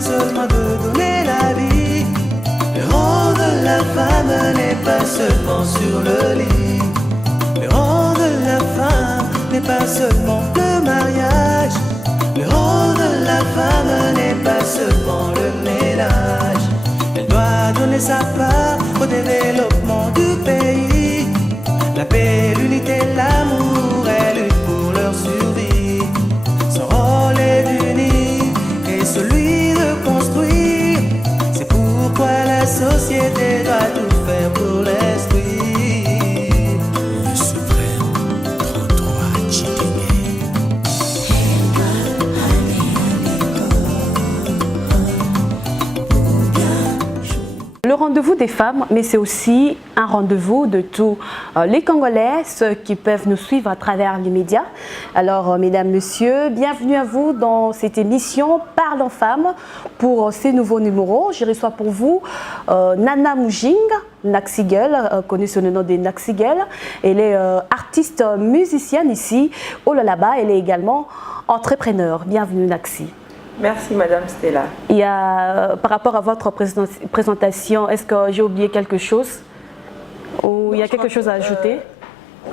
pas seulement de donner la vie. Le rang de la femme n'est pas seulement sur le lit. Le rang de la femme n'est pas seulement le mariage. Le rang de la femme n'est pas seulement le ménage. Elle doit donner sa part au développement du pays. La paix, l'unité, l'amour, elle lutte pour leur survie. Son rôle est d'unir et celui de construire. C'est pourquoi la société doit tout faire pour l'instruire. Le souverain 33 Chitenge. Le rendez-vous des femmes, mais c'est aussi un rendez-vous de tous les Congolais, ceux qui peuvent nous suivre à travers les médias. Alors, mesdames, messieurs, bienvenue à vous dans cette émission Parlons Femmes pour ces nouveaux numéros. Je reçois pour vous Nana Mujing, Naxigel, connue sous le nom de Naxigel. Elle est artiste musicienne ici au Lualaba. Elle est également entrepreneur. Bienvenue, Naxi. Merci Madame Stella. Il y a, par rapport à votre présentation, est-ce que j'ai oublié quelque chose ou il y a quelque chose à ajouter?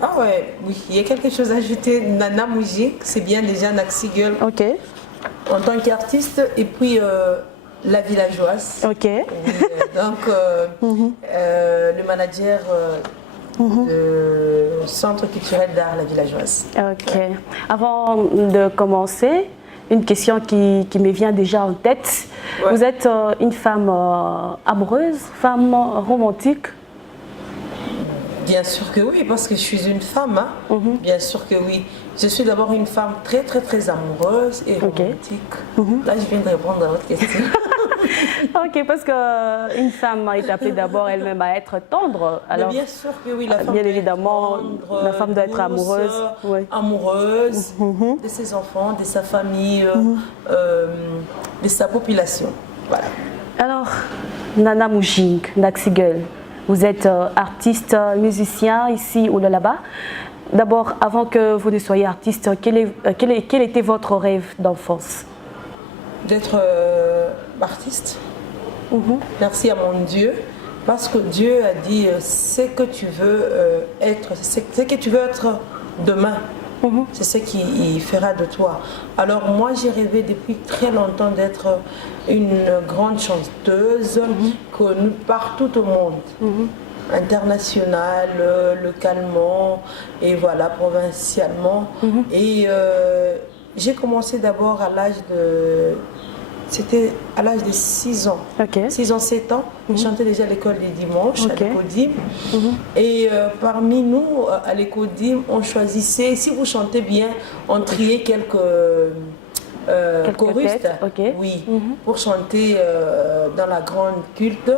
Ah ouais, oui, il y a quelque chose à ajouter. Nana Mujing, c'est bien déjà Naxigel Ok. en tant qu'artiste et puis la villageoise. Ok. Oui, donc le manager du Centre culturel d'art La Villageoise. Ok. Avant de commencer, une question qui me vient déjà en tête. Ouais. Vous êtes une femme amoureuse, femme romantique? Bien sûr que oui, parce que je suis une femme. Hein. Bien sûr que oui. Je suis d'abord une femme très très très amoureuse et romantique. Là, je viens de répondre à votre question. Ok, parce qu'une femme est appelée d'abord elle-même à être tendre. Alors, mais bien sûr que oui, la femme bien doit évidemment, être tendre, la femme doit être douce, amoureuse. Oui. Amoureuse de ses enfants, de sa famille, de sa population. Voilà. Alors, Nana Mujing, Naxigel, vous êtes artiste, musicien ici au Lualaba. D'abord, avant que vous ne soyez artiste, quel était votre rêve d'enfance? D'être artiste. Merci à mon Dieu, parce que Dieu a dit c'est que tu veux être, c'est que tu veux être demain. C'est ce qu'il fera de toi. Alors moi j'ai rêvé depuis très longtemps d'être une grande chanteuse connue partout au monde. International, localement et voilà, provincialement. Et j'ai commencé d'abord à l'âge de... C'était à l'âge de 6 ans. 6 ans, 7 ans. Je chantais déjà à l'école des dimanches, à l'Écodim. Et parmi nous, à l'Écodim, on choisissait, si vous chantez bien, on triait quelques choristes, oui, pour chanter dans la grande culte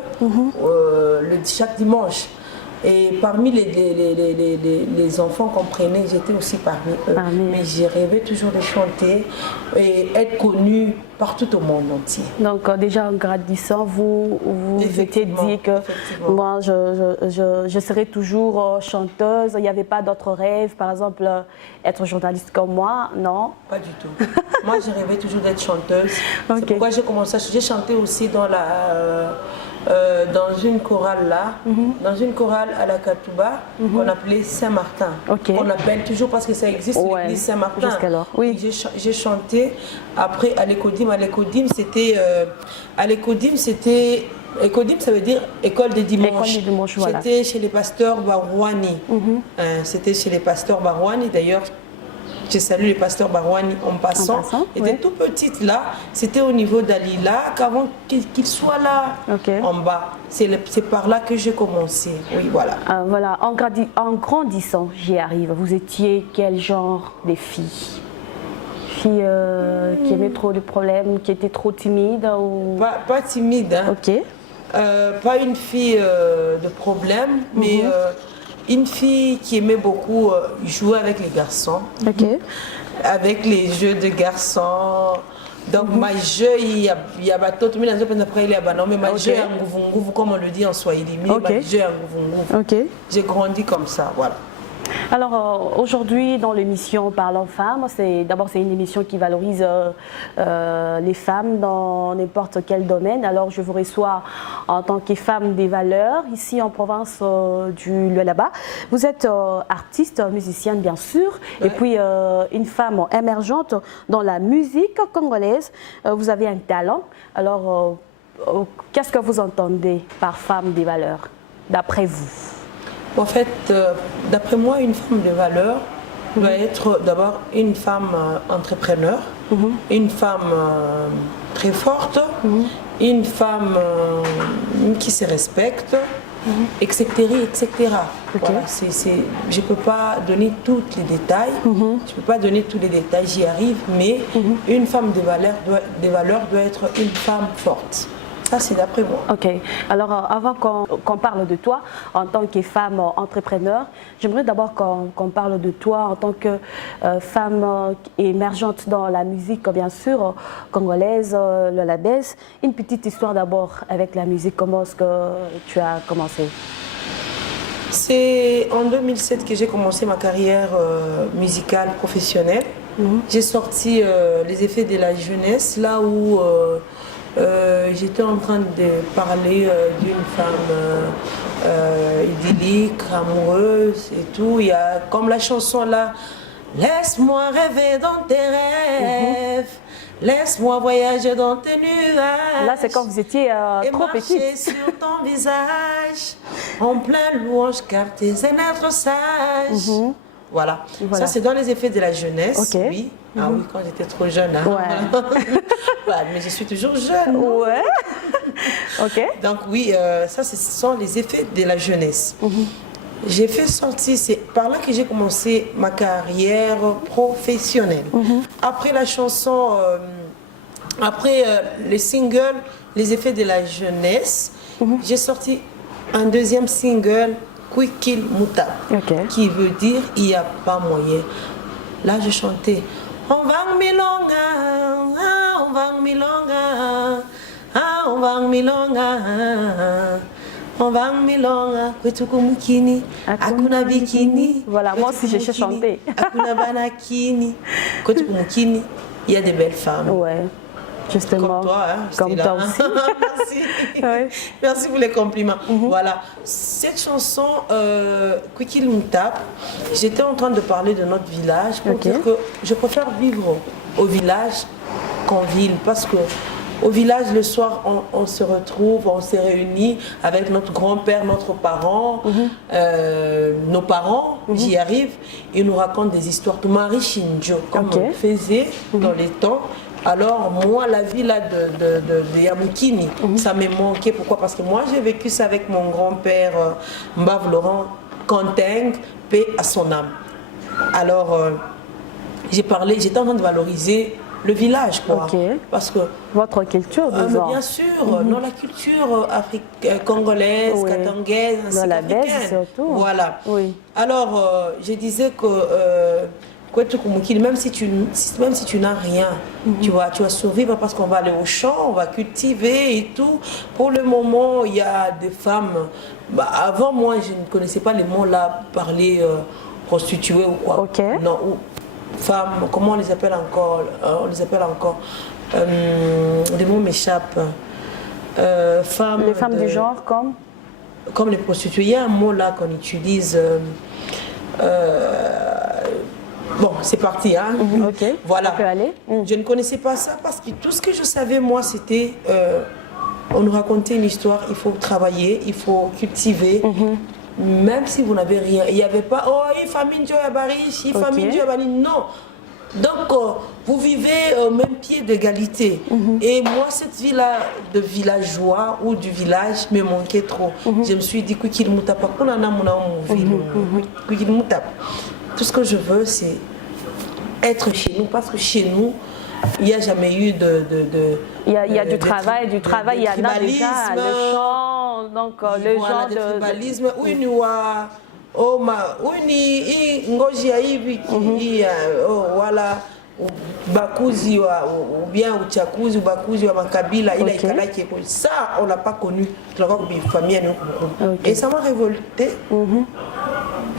chaque dimanche. Et parmi les enfants qu'on prenait, j'étais aussi parmi eux. Mais j'ai rêvé toujours de chanter et être connue partout au monde entier. Donc déjà en grandissant, vous étiez dit que moi je serai toujours chanteuse. Il n'y avait pas d'autres rêves, par exemple être journaliste comme moi, non? Pas du tout. Moi j'ai rêvé toujours d'être chanteuse. C'est pourquoi j'ai commencé à chanter. J'ai chanté aussi dans une chorale là, dans une chorale à la Katouba qu'on appelait Saint-Martin. On appelle toujours parce que ça existe, l'église Saint-Martin. Oui. J'ai chanté après à l'Écodim. À l'Écodim c'était Écodim, ça veut dire école de dimanche. Voilà. C'était chez les pasteurs Barouani. C'était chez les pasteurs Barouani d'ailleurs. Je salue les pasteurs Barouani en passant. Était tout petite là, c'était au niveau d'Alila, qu'avant qu'il soit là en bas. C'est par là que j'ai commencé. Oui, voilà. Voilà. En grandissant, j'y arrive. Vous étiez quel genre de fille? Fille qui aimait trop de problèmes, qui était trop timide ou... Pas timide, hein. Pas une fille de problème, mais une fille qui aimait beaucoup jouer avec les garçons, avec les jeux de garçons. Donc, ma jeu, il y a bateau, mais après, il y a mais ma jeu, comme on le dit en Swahili, ma jeu, j'ai grandi comme ça, voilà. Alors aujourd'hui dans l'émission Parlons Femmes, d'abord c'est une émission qui valorise les femmes dans n'importe quel domaine. Alors je vous reçois en tant que femme des valeurs ici en province du Lualaba. Vous êtes artiste, musicienne bien sûr, ouais. Et puis une femme émergente dans la musique congolaise. Vous avez un talent. Alors qu'est-ce que vous entendez par femme des valeurs d'après vous? En fait, d'après moi, une femme de valeur doit être d'abord une femme entrepreneur, une femme très forte, une femme qui se respecte, etc. etc. Okay. Voilà, je ne peux pas donner tous les détails, j'y arrive, mais une femme de valeur doit être une femme forte. Ça, c'est d'après moi. Ok. Alors, avant qu'on parle de toi en tant que femme entrepreneur, j'aimerais d'abord qu'on parle de toi en tant que femme émergente dans la musique, bien sûr, congolaise, le labès. Une petite histoire d'abord avec la musique. Comment est-ce que tu as commencé? C'est en 2007 que j'ai commencé ma carrière musicale professionnelle. J'ai sorti Les effets de la jeunesse, là où... j'étais en train de parler d'une femme idyllique, amoureuse et tout. Il y a comme la chanson là, laisse-moi rêver dans tes rêves, laisse-moi voyager dans tes nuages. Là, c'est quand vous étiez trop petite. Et marcher sur ton visage, en plein louange, car t'es un être sage. Voilà. Ça c'est dans Les effets de la jeunesse, oui. Ah oui, quand j'étais trop jeune. Hein. Ouais. Voilà, mais je suis toujours jeune. Ouais. Ok. Donc oui, ça ce sont les effets de la jeunesse. J'ai fait sortir, c'est par là que j'ai commencé ma carrière professionnelle. Après la chanson, après le single Les effets de la jeunesse, j'ai sorti un deuxième single, Kwikil Muta, qui veut dire il n'y a pas moyen. Là, je chantais on va milonga, on va milonga, on va milonga, on va milonga, kwetuku mukini, akuna bikini. Voilà, moi aussi j'ai chanté. Akuna banakini, kwetuku mukini, il y a des belles femmes. Ouais. Justement, comme toi, hein, comme toi aussi. Merci. Ouais. Merci pour les compliments. Voilà, cette chanson, Kwikil Mutap, j'étais en train de parler de notre village pour dire que je préfère vivre au village qu'en ville, parce que au village, le soir, on se retrouve, on se réunit avec notre grand-père, notre parent, nos parents, j'y arrive, ils nous racontent des histoires de Marie Shinjo, comme on faisait dans les temps. Alors moi, la vie là de Yamukini, ça m'est manqué. Pourquoi? Parce que moi, j'ai vécu ça avec mon grand-père Mbav Laurent Kanteng, paix à son âme. Alors, j'étais en train de valoriser le village, quoi. Parce que votre culture, bien sûr, non, la culture congolaise, katangaise, ainsi qu'africaine. Voilà. Alors, je disais que même si tu n'as rien, tu vas survivre parce qu'on va aller au champ, on va cultiver et tout. Pour le moment, il y a des femmes. Avant, moi, je ne connaissais pas les mots là, parler prostituées ou quoi. Non, ou femmes, comment on les appelle encore? Des mots m'échappent. Femmes. Les femmes du genre comme les prostituées. Il y a un mot là qu'on utilise. Bon, c'est parti, hein. Voilà. Je ne connaissais pas ça parce que tout ce que je savais, moi, c'était... on nous racontait une histoire, il faut travailler, il faut cultiver. Même si vous n'avez rien. Il n'y avait pas, oh, il famille Joyabarish, il famille Joyabari. Non. Donc, vous vivez au même pied d'égalité. Et moi, cette vie-là de villageois ou du village me manquait trop. Je me suis dit, Kwikil Mutap, tout ce que je veux, c'est être chez nous, parce que chez nous, il n'y a jamais eu il y a du travail, il y en a déjà, le chant, donc le genre de tribalisme. Oui, nous ngoji hivi, voilà, bakuzi ou bien uchakuzi ou bakuzi wa makabila ila ikalaki, ça on l'a pas connu, famille. Et ça m'a révolté.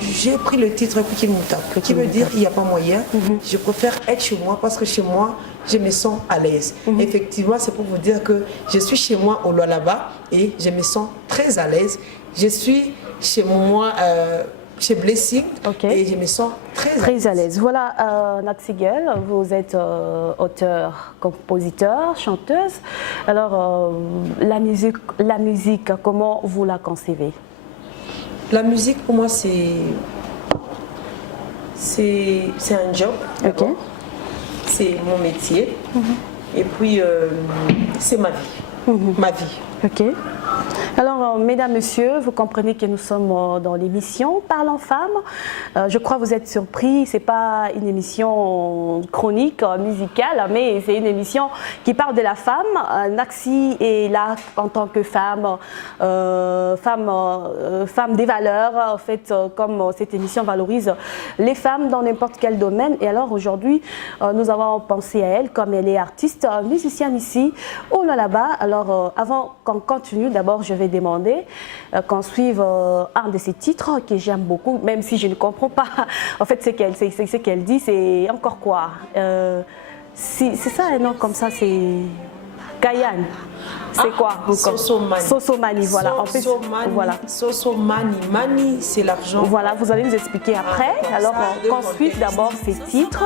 j'ai pris le titre Kukimutaka, qui veut dire il n'y a pas moyen. Je préfère être chez moi parce que chez moi, je me sens à l'aise. Effectivement, c'est pour vous dire que je suis chez moi au Lualaba et je me sens très à l'aise. Je suis chez moi, chez Blessing, et je me sens très à l'aise. Voilà, Naxigel, vous êtes auteur, compositeur, chanteuse. Alors, la musique, comment vous la concevez? La musique, pour moi, c'est un job. C'est mon métier. Et puis, c'est ma vie. Ma vie. Ok. Alors, mesdames, messieurs, vous comprenez que nous sommes dans l'émission Parlons Femmes. Je crois que vous êtes surpris, ce n'est pas une émission chronique, musicale, mais c'est une émission qui parle de la femme. Naxi est là en tant que femme, femme des valeurs. En fait, comme cette émission valorise les femmes dans n'importe quel domaine. Et alors, aujourd'hui, nous avons pensé à elle, comme elle est artiste, musicienne ici, au Lualaba. Alors, avant qu'on continue, d'abord, je vais demander qu'on suive un de ses titres que j'aime beaucoup, même si je ne comprends pas. En fait, ce qu'elle dit, c'est encore quoi? C'est ça un nom comme ça, c'est Kayan. C'est quoi? Sosomani. Sosomani, voilà. En fait, voilà. Sosomani, mani, c'est l'argent. Voilà, vous allez nous expliquer après. Alors, qu'on suive d'abord ces titres.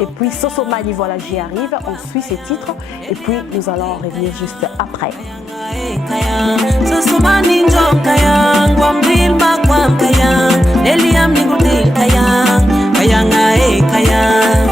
Et puis, Sosomani, voilà, j'y arrive. On suit ces titres. Et puis, nous allons revenir juste après. Sosomani njom kayang wambil makwam kayang Eliam nigutil kayang Kayanga kayang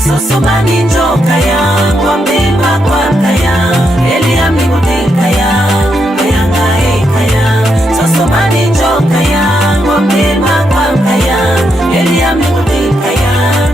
Sosomani njom kayang wambil makwam kayang Eliam nigutil kayang Kayanga kayang Sosomani njom kayang wambil makwam kayang Eliam nigutil kayang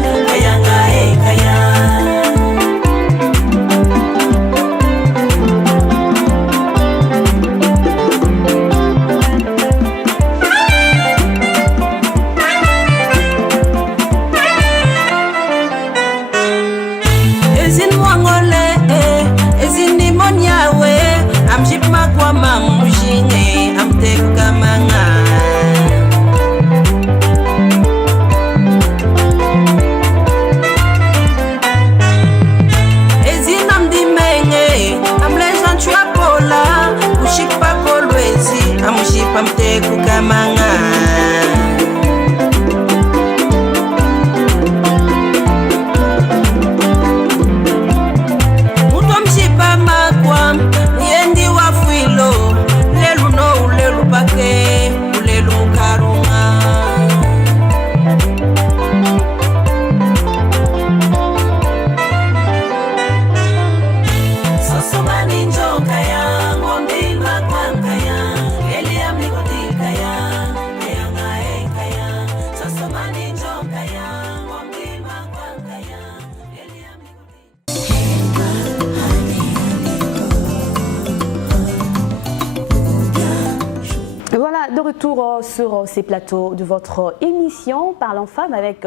Sur ces plateaux de votre émission Parlons Femmes avec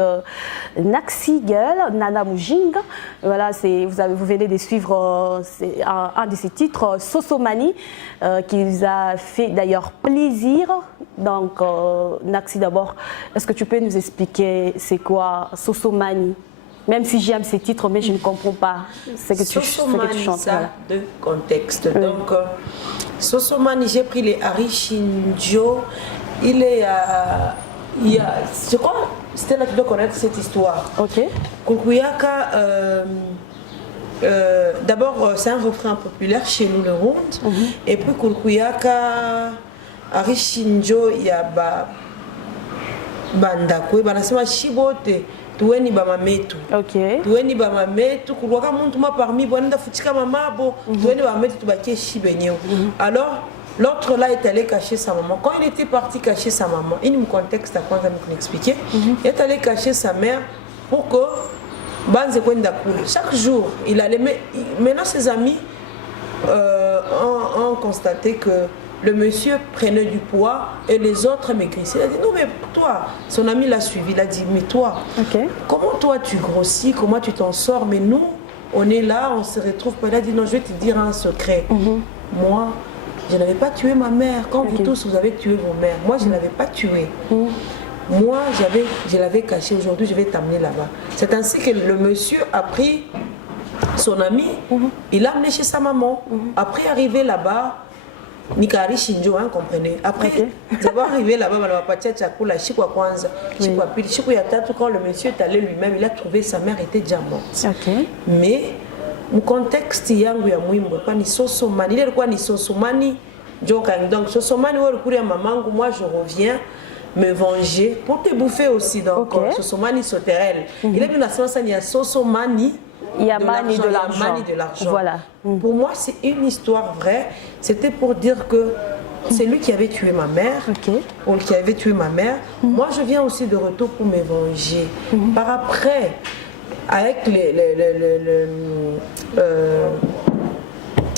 Naxigel, Nana Mujing. Voilà, vous venez de suivre un de ses titres, Sosomani, qui vous a fait d'ailleurs plaisir. Donc, Naxi, d'abord, est-ce que tu peux nous expliquer c'est quoi Sosomani? Même si j'aime ces titres, mais je ne comprends pas ce que tu chantes. Ça, voilà. De contexte. Donc, Sosomani, j'ai pris les Arishinjo. Il y a, je crois, c'était là que tu dois connaître cette histoire. Ok. Kukuyaka, d'abord, c'est un refrain populaire chez nous, le Rond. Et puis, Kukuyaka, Arishinjo, il y a Bandakwe, Banasema Shibote. Tuweni ba mametu. Ok. Tuweni ba mametu. Kulwaka muntu ma parmi bonda futika mamabo. Tuweni ba mametu tubakie shibenyo. Alors, l'autre là est allé cacher sa maman. Quand il était parti cacher sa maman, il me contexte à quoi ça m'expliquer. Il est allé cacher sa mère pour que Banze Kwenda coule. Chaque jour, il allait. Maintenant, ses amis ont constaté que le monsieur prenait du poids et les autres maigrissaient. Il a dit non mais toi, son ami l'a suivi, il a dit mais toi, comment toi tu grossis, comment tu t'en sors, mais nous on est là, on se retrouve, elle a dit non, je vais te dire un secret. Moi, je n'avais pas tué ma mère. Quand vous tous, vous avez tué vos mères. Moi, je ne l'avais pas tuée. Moi, je l'avais cachée. Aujourd'hui, je vais t'amener là-bas. C'est ainsi que le monsieur a pris son ami, il l'a amené chez sa maman. Après, arrivé là-bas, Nikari Shinjo, hein, comprenez. Après, d'abord arrivé là-bas, quand le monsieur est allé lui-même, il a trouvé sa mère était déjà morte. Mais le contexte yangu ya mwimbo pas ni sosomani, il est quoi ni sosomani, donc sosomani ou le mamangu, moi je reviens me venger pour te bouffer aussi, donc sosomani soterel. Il est bien à ce il y a sosomani. Il y a mani de l'argent. Voilà. Pour moi, c'est une histoire vraie. C'était pour dire que c'est lui qui avait tué ma mère. Ou qui avait tué ma mère. Moi, je viens aussi de retour pour me venger. Par après, avec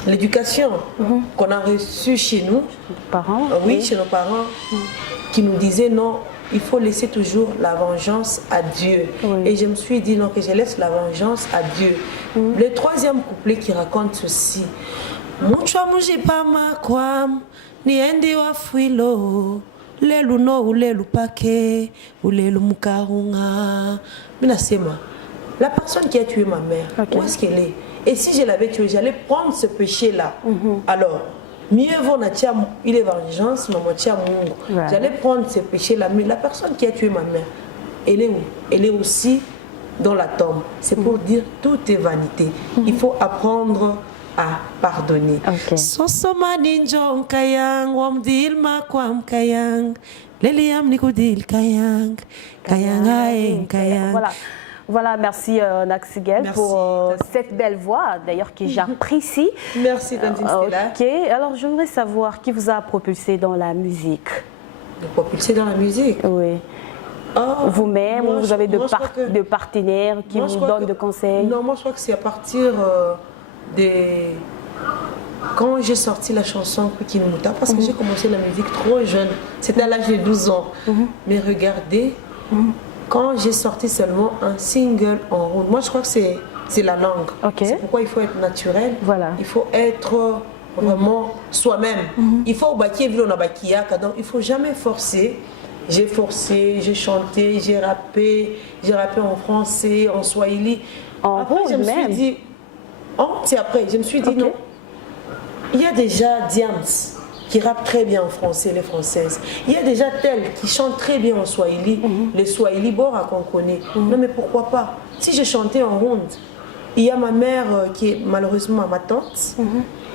l'éducation qu'on a reçue chez nous, parents, chez nos parents, qui nous disaient non, il faut laisser toujours la vengeance à Dieu. Et je me suis dit non, que je laisse la vengeance à Dieu. Le troisième couplet qui raconte ceci. Muchwa mujipama kwam niendi wa fuilo lelu no ulelu pake ulelu mukarunga. Minasema, la personne qui a tué ma mère, où est-ce qu'elle est? Et si je l'avais tué, j'allais prendre ce péché-là. Alors, mieux vaut il est vengeance, j'allais prendre ce péché-là. Mais la personne qui a tué ma mère, elle est où? Elle est aussi dans la tombe. C'est pour dire tout est vanité. Il faut apprendre à pardonner. Voilà, merci Naxigel pour cette belle voix, d'ailleurs que j'apprécie. Merci Tantine Stella. Ok, alors je voudrais savoir qui vous a propulsé dans la musique. Propulsé dans la musique? Oui. Vous-même, vous avez de partenaires qui vous donnent des conseils? Non, moi je crois que c'est à partir des... Quand j'ai sorti la chanson Kukimuta, parce que j'ai commencé la musique trop jeune, c'était à l'âge de 12 ans. Mais regardez, quand j'ai sorti seulement un single en rouge, moi je crois que c'est la langue. C'est pourquoi il faut être naturel. Il faut être vraiment soi-même. Il faut bâtir, donc il ne faut jamais forcer. J'ai forcé, j'ai chanté, j'ai rappé en français, en swahili. Après, je me suis dit, non, il y a déjà Diams qui rappe très bien en français, les françaises. Il y a déjà Tel qui chante très bien en swahili, les swahili bora qu'on connaît. Non mais pourquoi pas? Si je chantais en ronde, il y a ma mère qui est malheureusement ma tante,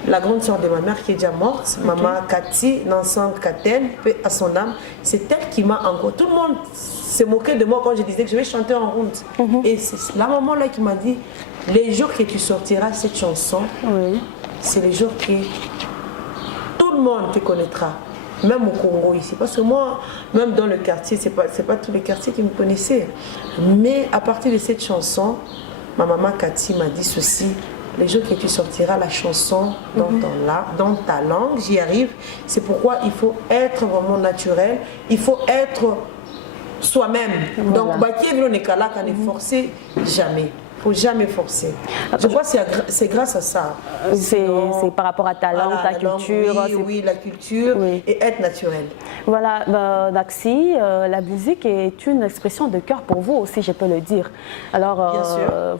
la grande soeur de ma mère qui est déjà morte, maman Cathy, Nansang Katen, paix à son âme. C'est elle qui m'a encore... Tout le monde s'est moqué de moi quand je disais que je vais chanter en ronde. Et c'est la maman là qui m'a dit, les jours que tu sortiras cette chanson, c'est les jours que tout le monde te connaîtra. Même au Congo ici. Parce que moi, même dans le quartier, c'est pas tous les quartiers qui me connaissaient. Mais à partir de cette chanson, ma maman Cathy m'a dit ceci. Les jours que tu sortiras la chanson dans ta langue, j'y arrive. C'est pourquoi il faut être vraiment naturel. Il faut être soi-même. Donc, Bakié Vilonekala, quand on est forcé, jamais. Il ne faut jamais forcer. Je crois que c'est grâce à ça. C'est par rapport à ta langue, ta culture. Oui, la culture et être naturel. Voilà, Naxi, la musique est une expression de cœur pour vous aussi, je peux le dire. Alors,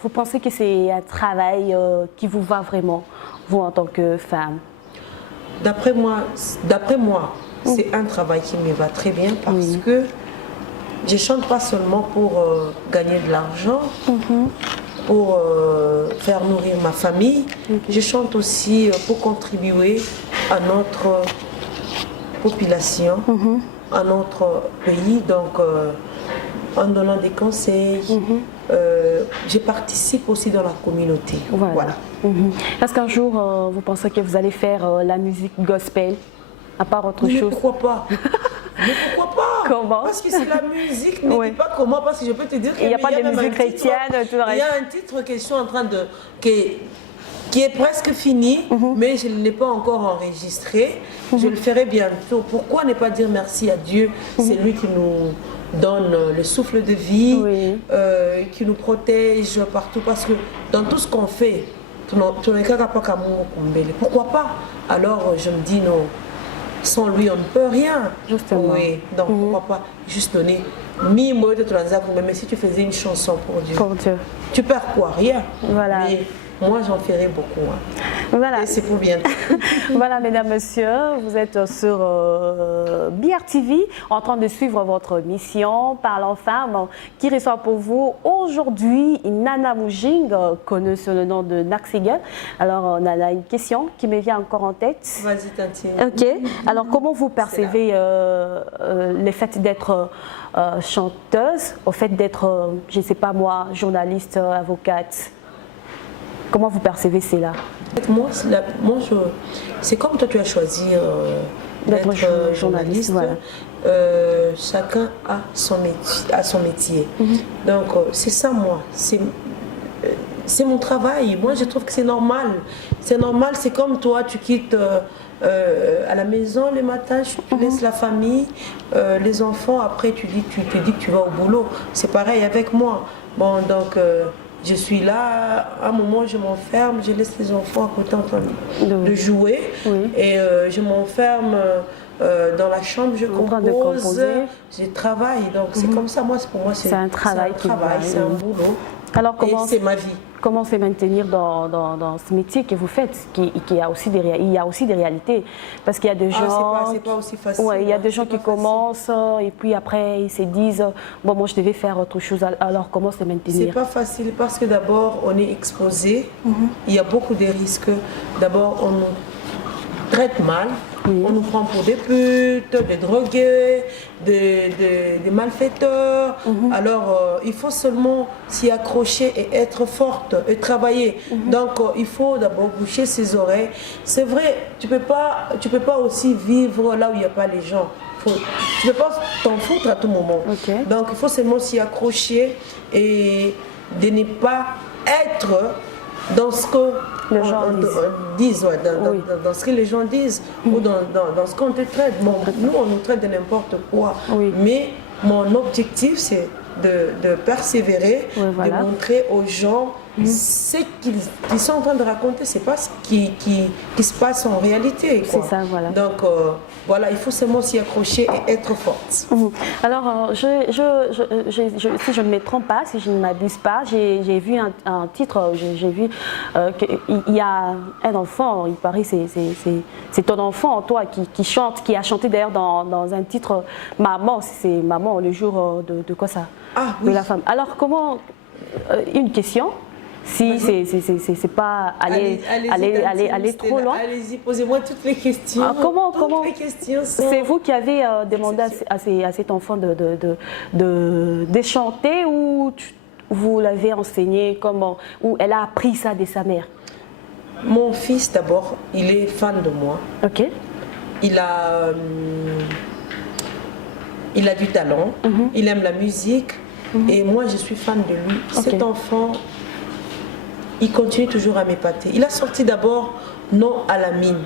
vous pensez que c'est un travail qui vous va vraiment, vous en tant que femme? D'après moi, c'est un travail qui me va très bien parce que je ne chante pas seulement pour gagner de l'argent, pour faire nourrir ma famille. Je chante aussi pour contribuer à notre population, à notre pays. Donc, en donnant des conseils, je participe aussi dans la communauté. Voilà. Est-ce qu'un jour, vous pensez que vous allez faire la musique gospel, à part autre chose? Pourquoi pas? Mais pourquoi pas? Comment? Parce que c'est la musique, ne dis pas comment, parce que je peux te dire qu'il n'y a pas de musique chrétienne. Il y a un titre que je suis en train de... qui est presque fini, mais je ne l'ai pas encore enregistré. Je le ferai bientôt. Pourquoi ne pas dire merci à Dieu? C'est lui qui donne le souffle de vie, Oui. qui nous protège partout. Parce que dans tout ce qu'on fait, pourquoi pas? Alors je me dis non, sans lui on ne peut rien. Justement. Oui, donc pourquoi pas juste donner 1000 mots de transaction, mais si tu faisais une chanson pour Dieu, Pour Dieu. tu perds quoi? Rien. Voilà. Mais moi j'en ferai beaucoup. Hein. Voilà. Et c'est pour bien. Voilà, mesdames, messieurs, vous êtes sur BRTV en train de suivre votre mission Parlons Femmes qui reçoit pour vous aujourd'hui Nana Moujing, connue sous le nom de Naxigel. Alors, Nana, une question qui me vient encore en tête. Vas-y, Tantine. Ok. Alors, comment vous percevez le fait d'être chanteuse, au fait d'être, je ne sais pas moi, journaliste, avocate? Comment vous percevez cela? Moi, c'est comme toi tu as choisi d'être journaliste. Voilà. Chacun a son métier. Donc c'est ça moi. C'est mon travail. Moi je trouve que c'est normal. C'est normal. C'est comme toi, tu quittes à la maison le matin, tu laisses la famille, les enfants. Après tu te dis que tu vas au boulot. C'est pareil avec moi. Bon donc. Je suis là, à un moment je m'enferme, je laisse les enfants à côté en train de jouer et je m'enferme dans la chambre, je compose, je travaille. Donc c'est comme ça, pour moi c'est un travail, c'est un boulot. Alors, et c'est ma vie. Comment se maintenir dans ce métier que vous faites, qui a aussi il y a aussi des réalités, parce qu'il y a des gens, c'est pas aussi facile. Ouais, il y a des gens qui commencent et puis après ils se disent bon, moi je devais faire autre chose. Alors comment se maintenir? C'est pas facile parce que d'abord on est exposé, il y a beaucoup de risques. D'abord on nous traite mal. On nous prend pour des putes, des drogués, des malfaiteurs. Alors, il faut seulement s'y accrocher et être forte et travailler. Donc, il faut d'abord boucher ses oreilles. C'est vrai, tu peux pas aussi vivre là où il n'y a pas les gens. Tu ne peux pas t'en foutre à tout moment. Donc, il faut seulement s'y accrocher et de ne pas être dans ce que les gens disent, dans ce que les gens disent ou dans ce qu'on te traite. Bon, nous, on nous traite de n'importe quoi. Mais mon objectif, c'est de persévérer, de montrer aux gens ce qu'ils sont en train de raconter. C'est pas ce qui se passe en réalité. C'est ça, voilà. Donc, voilà, il faut seulement s'y accrocher et être forte. Alors, si je ne me trompe pas, si je ne m'abuse pas, j'ai vu un titre, j'ai vu qu'il y a un enfant, il paraît, c'est ton enfant, toi, qui chante, qui a chanté d'ailleurs dans un titre Maman, c'est Maman, le jour de quoi ça? De la femme. Alors, comment, une question, si c'est pas aller trop loin. Allez-y, posez-moi toutes les questions. Comment les questions sont... C'est vous qui avez demandé à cet enfant de chanter ou vous l'avez enseigné comment, ou elle a appris ça de sa mère? Mon fils d'abord, il est fan de moi. Ok. Il a du talent, il aime la musique et moi je suis fan de lui. Cet enfant, il continue toujours à m'épater. Il a sorti d'abord Non à la mine.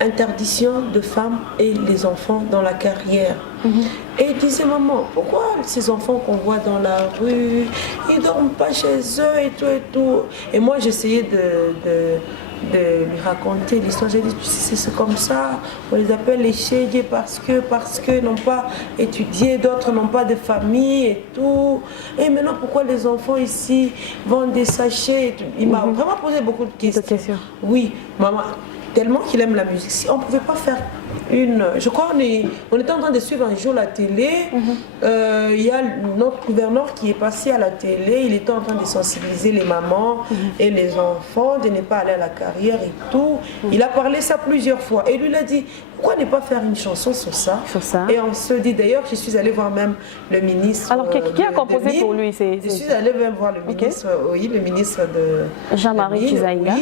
Interdiction de femmes et les enfants dans la carrière. Et il disait, maman, pourquoi ces enfants qu'on voit dans la rue, ils dorment pas chez eux et tout et tout. Et moi j'essayais de lui raconter l'histoire. J'ai dit, tu sais, c'est comme ça, on les appelle les chédiers parce que n'ont pas étudié, d'autres n'ont pas de famille et tout. Et maintenant, pourquoi les enfants ici vendent des sachets et tout. Il m'a vraiment posé beaucoup de questions. Oui, maman, tellement qu'il aime la musique. Si on ne pouvait pas faire je crois qu'on était en train de suivre un jour la télé. Il y a notre gouverneur qui est passé à la télé. Il était en train de sensibiliser les mamans et les enfants de ne pas aller à la carrière et tout. Il a parlé ça plusieurs fois. Et lui, il a dit, pourquoi ne pas faire une chanson sur ça? Et on se dit, d'ailleurs, je suis allée voir même le ministre. Alors, qui a composé pour lui? Je suis allée même voir le ministre, le ministre de Jean-Marie Chizaïga.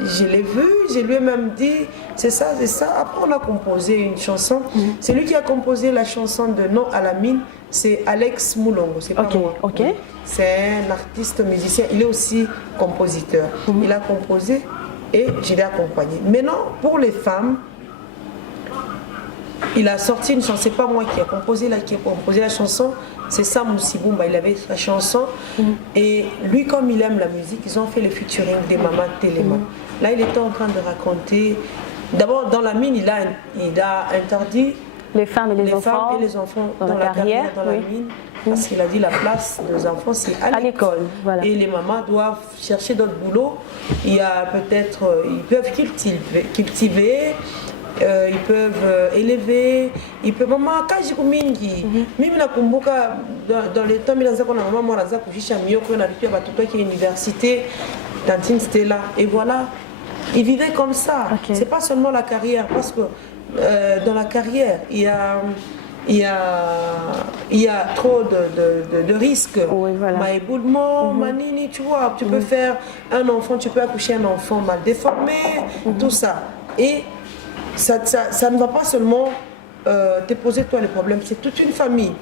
Je l'ai vu, je lui ai même dit, c'est ça, c'est ça. Après, on a composé une chanson. C'est lui qui a composé la chanson de Non à la mine. C'est Alex Moulongo, c'est pas moi. C'est un artiste musicien, il est aussi compositeur. Il a composé et je l'ai accompagné. Maintenant, pour les femmes, il a sorti une chanson, c'est pas moi qui a composé la chanson, c'est Sam Sibumba, il avait sa chanson. Et lui, comme il aime la musique, ils ont fait le featuring des Mama Téléma. Là, il était en train de raconter. D'abord, dans la mine, il a interdit les femmes et les enfants dans la carrière, dans la mine. Parce qu'il a dit la place des enfants, c'est à l'école. Voilà. Et les mamans doivent chercher d'autres boulots. Il y a peut-être, ils peuvent cultiver, ils peuvent élever, ils peuvent. Maman, quand j'ai mingi, mimi na kumbuka dans les temps, il y a maman moi raza kujisha miyoko na vitu ya batoto qui université, tantine c'était là. Et voilà, ils vivaient comme ça. Okay. C'est pas seulement la carrière, parce que dans la carrière, il y a trop de risques. Oui, voilà. Maïboulement, manini, tu vois, tu peux faire un enfant, tu peux accoucher un enfant mal déformé, tout ça. Et ça ne va pas seulement te poser toi les problèmes, c'est toute une famille.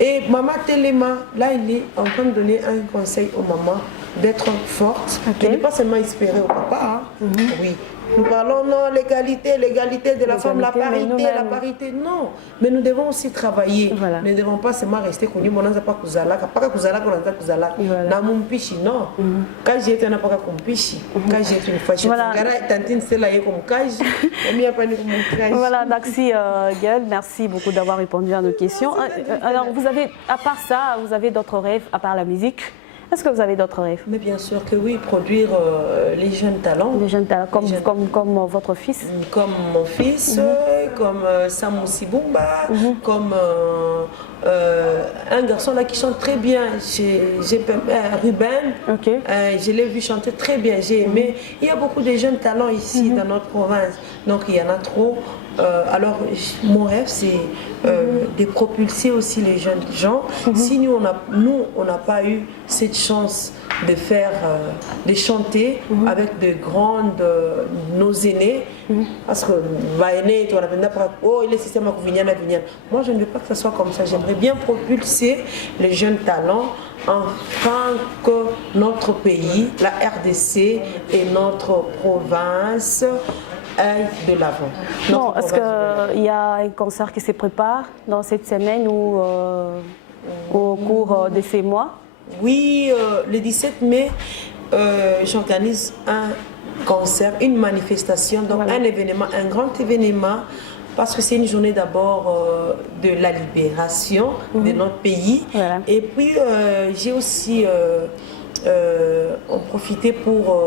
Et Maman Téléma, là, il est en train de donner un conseil aux mamans d'être forte, et ne pas seulement espérer au papa. Oui. Nous parlons non, l'égalité de la femme, la parité, non. Mais nous devons aussi travailler. Voilà. Nous ne devons pas seulement rester connus. Non. Quand j'ai été un pas kumpishi, quand j'ai été une fois chez Tantine, c'est là comme cage. Voilà, merci Gueule, merci beaucoup d'avoir répondu à nos questions. Alors, vous avez, à part ça, vous avez d'autres rêves à part la musique? Est-ce que vous avez d'autres rêves? Mais bien sûr que oui, produire les jeunes talents. Les jeunes talents, comme votre fils? Comme mon fils, comme Sam Sibumba, comme un garçon là qui chante très bien, Ruben. Je l'ai vu chanter très bien, j'ai aimé. Il y a beaucoup de jeunes talents ici dans notre province, donc il y en a trop. Alors mon rêve c'est de propulser aussi les jeunes gens. Si nous on n'a pas eu cette chance de faire, de chanter avec de grandes nos aînés, parce que il est système moi je ne veux pas que ce soit comme ça. J'aimerais bien propulser les jeunes talents afin que notre pays, la RDC et notre province aille de l'avant. Non, est-ce qu'il y a un concert qui se prépare dans cette semaine ou au cours de ces mois? Oui, le 17 mai, j'organise un concert, une manifestation, donc un événement, un grand événement, parce que c'est une journée d'abord de la libération de notre pays. Et puis j'ai aussi en profité pour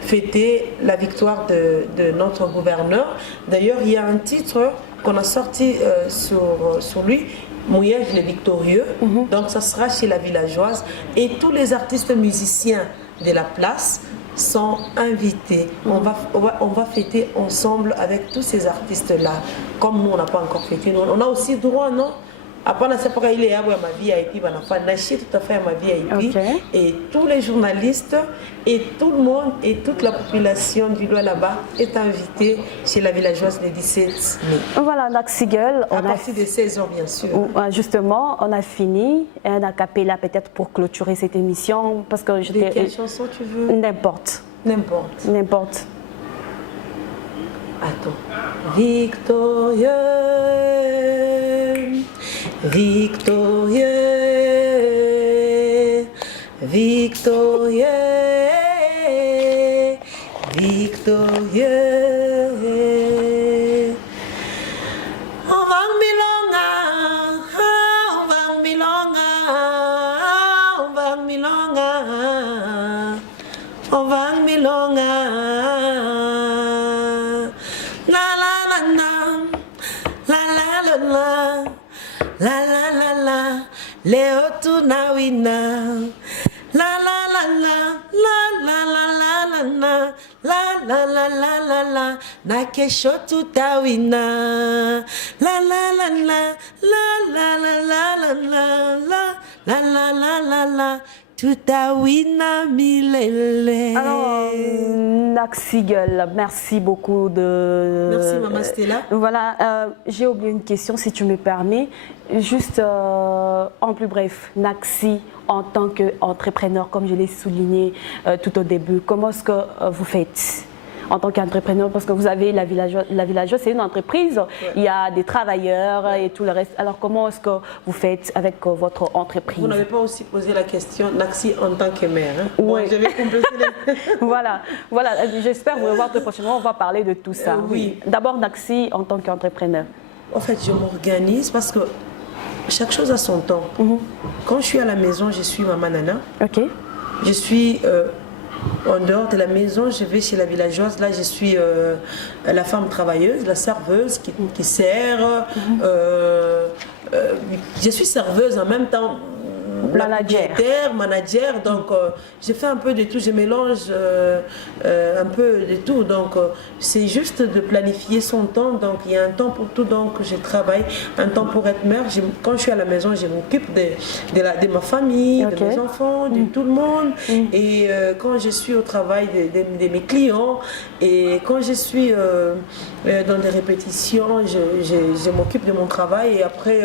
fêter la victoire de notre gouverneur. D'ailleurs, il y a un titre qu'on a sorti sur lui, Mouyej le victorieux. Donc ça sera chez la villageoise. Et tous les artistes musiciens de la place sont invités. On va fêter ensemble avec tous ces artistes-là. Comme nous, on n'a pas encore fêté. On a aussi droit, non? Après, il est à ma VIP, tout à fait à ma VIP. Et tous les journalistes et tout le monde et toute la population du Loa là-bas est invitée chez la villageoise le 17 mai. Voilà, Naxigel. À partir de 16h, bien sûr. Justement, on a fini un a cappella peut-être pour clôturer cette émission. Parce que quelle chanson tu veux? N'importe. N'importe. Attends. Victorieux. Victorieux, victorieux, victorieux. On va milonga, on va milonga, on va milonga, on va milonga. La la la la, la la la la. La la la la, leo tunawina. La la la la, la la la la la la la la la la la, na kesho tutawina. La la la la, la la la la la la la la la la la, tutawina milele. Alors, Naxigel, merci beaucoup de... Merci Maman Stella. Voilà, j'ai oublié une question si tu me permets. Juste en plus bref, Naxi, en tant qu'entrepreneur, comme je l'ai souligné tout au début, comment est-ce que vous faites? en tant qu'entrepreneur, parce que vous avez la villageoise, c'est une entreprise, il y a des travailleurs et tout le reste. Alors comment est-ce que vous faites avec votre entreprise? Vous n'avez pas aussi posé la question Naxi en tant que mère. Hein? Oui. Bon, je vais compléter les... voilà, j'espère vous revoir très prochainement, on va parler de tout ça. Oui. D'abord Naxi en tant qu'entrepreneur. En fait, je m'organise parce que chaque chose a son temps. Quand je suis à la maison, je suis maman nana. Ok. Je suis en dehors de la maison, je vais chez la villageoise. Là, je suis la femme travailleuse, la serveuse qui sert. Je suis serveuse en même temps. Manager, donc j'ai fait un peu de tout, je mélange un peu de tout, donc c'est juste de planifier son temps, donc il y a un temps pour tout, donc je travaille, un temps pour être mère. Quand je suis à la maison, je m'occupe de ma famille, de mes enfants, de tout le monde, et quand je suis au travail de mes clients, et quand je suis dans des répétitions, je m'occupe de mon travail, et après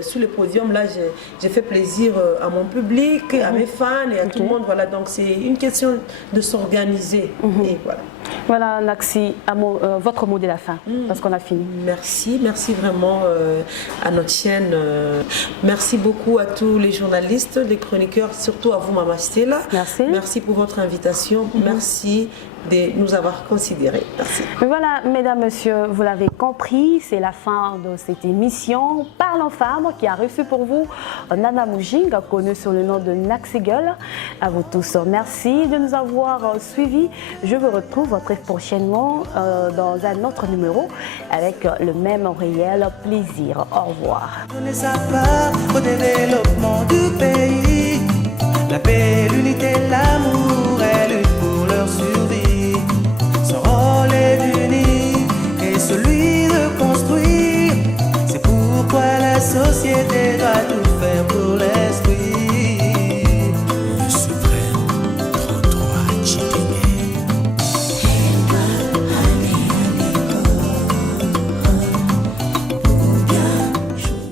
sur le podium, là, j'ai fait plaisir à mon public, à mes fans et à tout le monde. Voilà, donc c'est une question de s'organiser. Et voilà. Voilà, Naxi, votre mot de la fin, parce qu'on a fini. Merci vraiment à notre chaîne. Merci beaucoup à tous les journalistes, les chroniqueurs, surtout à vous, Mama Stella. Merci. Merci pour votre invitation. Merci de nous avoir considérés. Merci. Voilà, mesdames, messieurs, vous l'avez compris, c'est la fin de cette émission Parlons Femmes qui a reçu pour vous Nana Moujing, connue sous le nom de Naxi Girl. À vous tous, merci de nous avoir suivis. Je vous retrouve très prochainement dans un autre numéro avec le même réel plaisir. Au revoir. Donner sa part au développement du pays. La paix, l'unité, l'amour, elle lutte pour leur survie. Son rôle est d'unir et celui de construire. C'est pourquoi la société doit